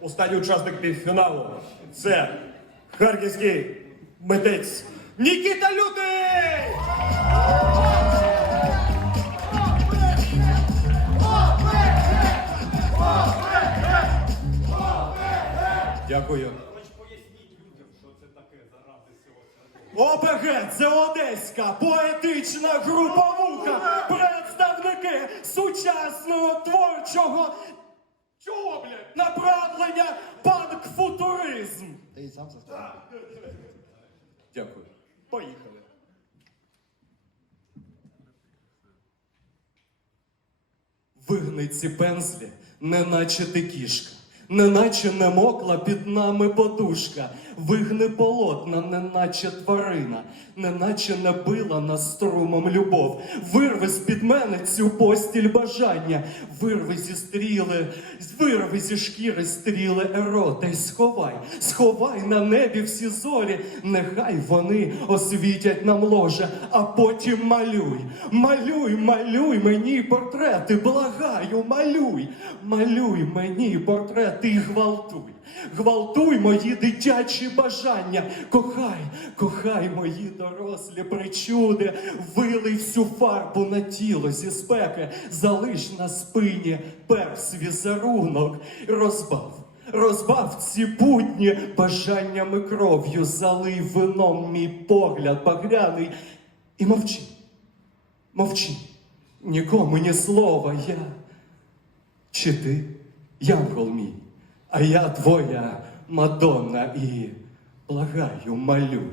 останній учасник півфіналу. Це харківський митець Нікіта Лютий! Дякую. ОПГ це Одеська поетична група представники сучасного творчого чого, блядь, направлення панк-футуризм. Та і сам це сказав. Дякую. Поїхали. Вигни ці пензлі, неначе ти кішка, неначе не мокла під нами подушка. Вигни полотна, неначе тварина, неначе не била нас струмом любов. Вирви з-під мене цю постіль бажання, вирви зі стріли, вирви зі шкіри стріли ерота й сховай, сховай на небі всі зорі, нехай вони освітять нам ложе, а потім малюй, малюй, малюй мені портрети, благаю, малюй, малюй мені портрети і гвалтуй. Гвалтуй мої дитячі бажання, кохай, кохай мої дорослі причуди, вилий всю фарбу на тіло зі спеки, залиш на спині перс візерунок, розбав. Розбав ці будні бажаннями кров'ю, залий вином мій погляд багряний. І мовчи, мовчи, нікому ні слова я. Чи ти, янгол мій, а я твоя Мадонна і благаю, малюй.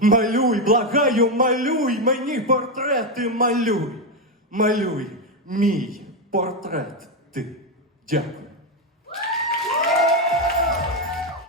Малюй, благаю, малюй мені портрети, малюй. Малюй мій портрет ти. Дякую.